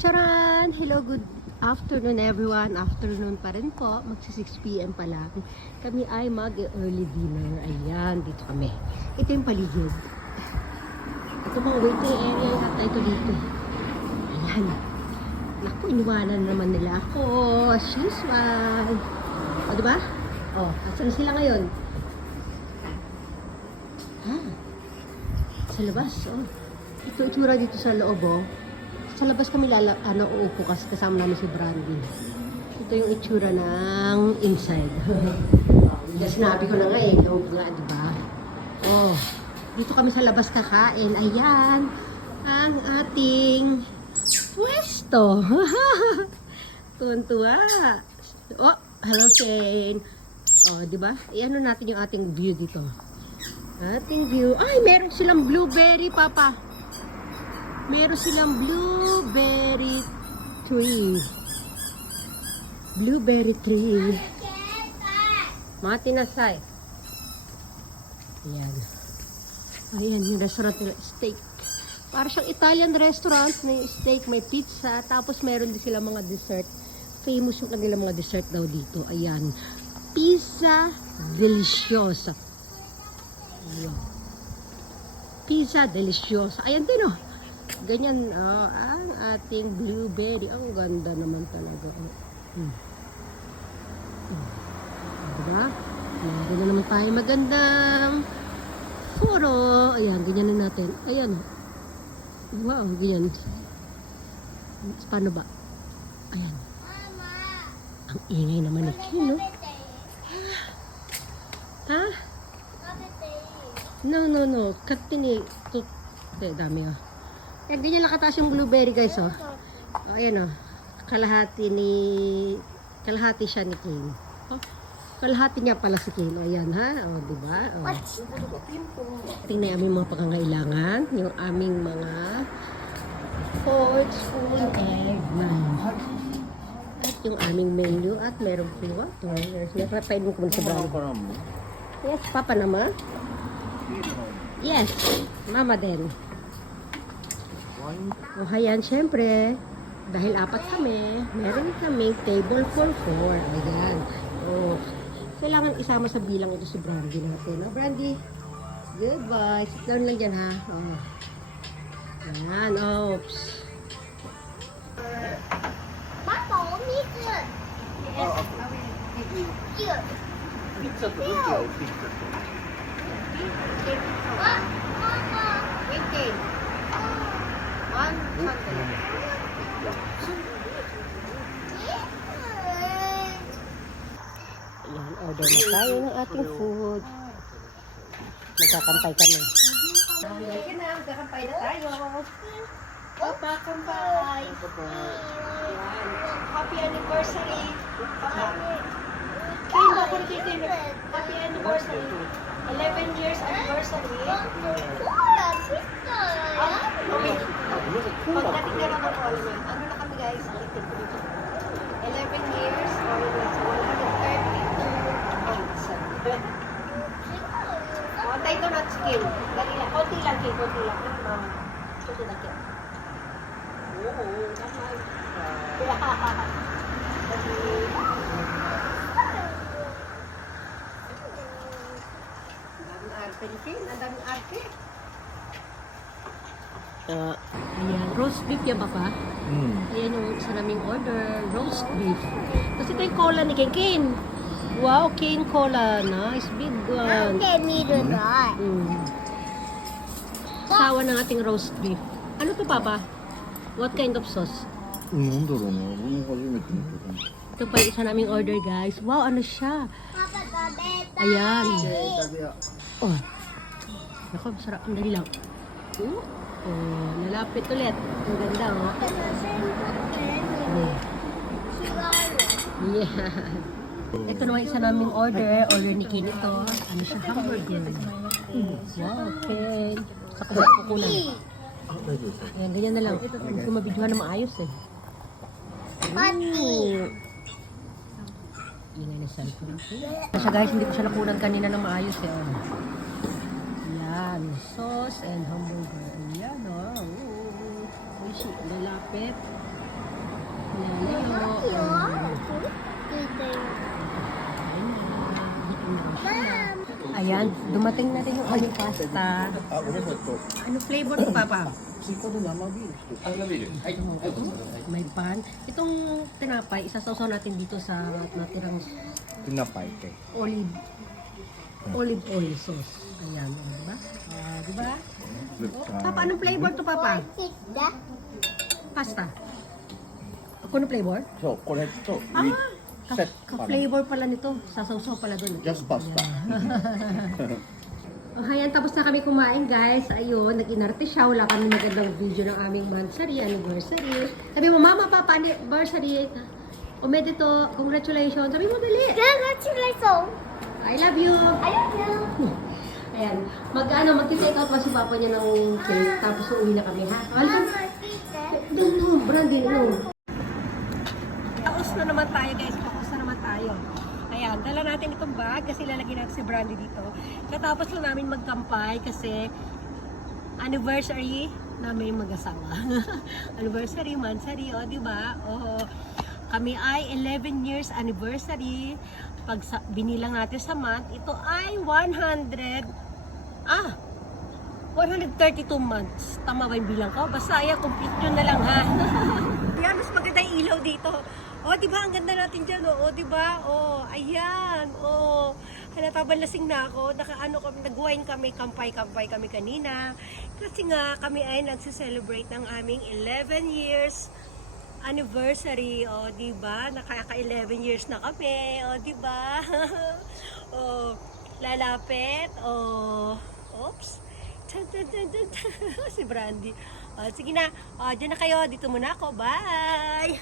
Charan! Hello, good afternoon everyone. Afternoon pa rin po. Magsi 6 p.m. pa lang. Kami ay mag-early dinner. Ayan, dito kami. Ito yung paligid. Ito mga waiting area yata ito dito. Ayan. Naku, iniwanan naman nila ako. As usual. O, diba? O, asan sila ngayon? Ha? Sa labas, oh. Ito itsura dito sa loob, oh. Sa labas kami uupo kasi kasama namin si Brandy. Ito yung itsura ng inside. Sinabi ko na nga eh, loob nga, diba? Oh, dito kami sa labas kakain. Ayan, ang ating pwesto. Tuwan-tuwa. Oh, hello Shane. Oh, diba? Iano natin yung ating view dito. Ating view. Ay, meron silang blueberry, Papa. Meron silang blueberry tree. Blueberry tree. Mga tinasay. Ayan. Ayan yung restaurant nila. Steak. Para siyang Italian restaurant. May steak, may pizza. Tapos meron din sila mga dessert. Famous yung kanilang mga dessert daw dito. Ayan. Pizza deliciosa. Ayan. Pizza deliciosa. Ayan din oh. Ganyan, oh, ang ating blueberry. Ang ganda naman talaga. Diba? Ayan, ganyan naman tayo magandang photo. Ayan, ganyan na natin. Ayan. Wow, ganyan. Paano ba? Ayan. Ang ingay naman ni Kim, no? Ha? No. Katini. Dami, oh. Yan, ganyan lang kataas yung blueberry, guys, oh. Oh, ayan, oh. Kalahati siya ni Kane. Oh, kalahati niya pala si Kane. Oh, ayan, ha? Oh, diba? Oh. Tingnan aming mga pangangailangan. Yung aming mga fork, spoon, egg, knife. At yung aming menu. At meron free water. Painom ko muna sa brown. Yes, Papa naman. Yes, Mama din. O hayan, syempre, dahil apat kami, meron kaming table for 4. Ayan. O, kailangan isama sa bilang ito si Brandy natin. O, Brandy, goodbye. Sit down lang dyan, ha? O. Ayan, oops. Papa, pizza. Oh, okay. Pizza to go pizza. Mama. Wait, Kane. One sandali. Ayan, order na tayo ng ating food. Magkakampay kami. Sige na, magkakampay na tayo. Papa, kampay. Ayan. Happy anniversary. Kane, bako ni Kane. Happy anniversary. 11 years anniversary. Okay. Pagdating na lang ako, alam mo, ano na kami guys, 11 years or 132 months. Antay ito not skill. Dali lang, konti lang, konti lang. Konti lang, oo, naman. Ang daming arte ni King, ang daming arte. Ayan, roast beef yan, Papa. Ayan yung isa naming order, roast beef. Kasi ito yung cola ni Ken. Wow, Ken cola. Nice, big one. Okay, me do that. Sawa ng ating roast beef. Ano to, Papa? What kind of sauce? なんだろうな、俺も初めて見た。 Ito pa yung isa naming order, guys. Wow, ano siya? Papa, tabeta. Ayan. Oh. Naku, masarap. Ang dali lang. Oh, lalapit ulit. Ang ganda, oh. Yeah. Ito naman isa naming order. Order ni Ken ito. Ano siya? Hamburger. Wow, okay. Sa kukunan. Ayan, ganyan na lang. Hindi ko mabidyohan na maayos eh. Ingay na cellphone. Kasi guys, hindi ko siya nakunan kanina na maayos eh. Yan, sauce and hamburger. Ayan, oh. Uy, lalapit. Lalayo. Ayan, dumating na rin yung aming pasta. あ、ごめんなさい。 Ano flavor to, Papa? 追加で生ビール一つ。生ビール。はい。 May pan. Itong tinapay, isasawsaw natin dito sa natirang Tinapay kay. olive oil sauce. Ayan, diba? Diba? Papa, anong flavor to, Papa? Pasta. Ano flavor? そう、これと Ah, セットかな。 ka-flavor pala nito. Sasawsaw pala dun. Just pasta. Oh, ayan, tapos na kami kumain, guys. Ayun, nag-inarte siya. Wala kami magandang video ng aming monthsary, anniversary. Sabi mo, Mama, Papa, anniversary. Omedito, congratulations. Sabi mo, dali. Congratulations! I love you. I love you! Ayan, mag-take out pa si Papa niya ng cake. Tapos uuwi na kami, ha? Doon, Brandy, no. Taos na naman tayo, guys. Taos na naman tayo. Ayan, dala natin itong bag kasi lalagyan natin si Brandy dito. Katapos lang namin magkampay kasi anniversary namin mag-asawa. Anniversary, monthsary, o, diba? O, kami ay 11 years anniversary. Pag binilang natin sa month, ito ay 132 months. Tama ba yung bilang ko? Basta ayan, complete yun na lang, ha? Ayan, mas maganda yung ilaw dito. O, di ba? Ang ganda natin dyan, o, di ba? O, ayan, o. Halata ba lasing na ako? Nag-wine kami, kampay-kampay kami kanina. Kasi nga, kami ay nagse-celebrate ng aming 11 years anniversary. O, di ba? Nakaka-11 years na kami. O, di ba? O, lalapit. O, oops. Si Brandy. O, sige na. O, dyan na kayo. Dito muna ako. Bye!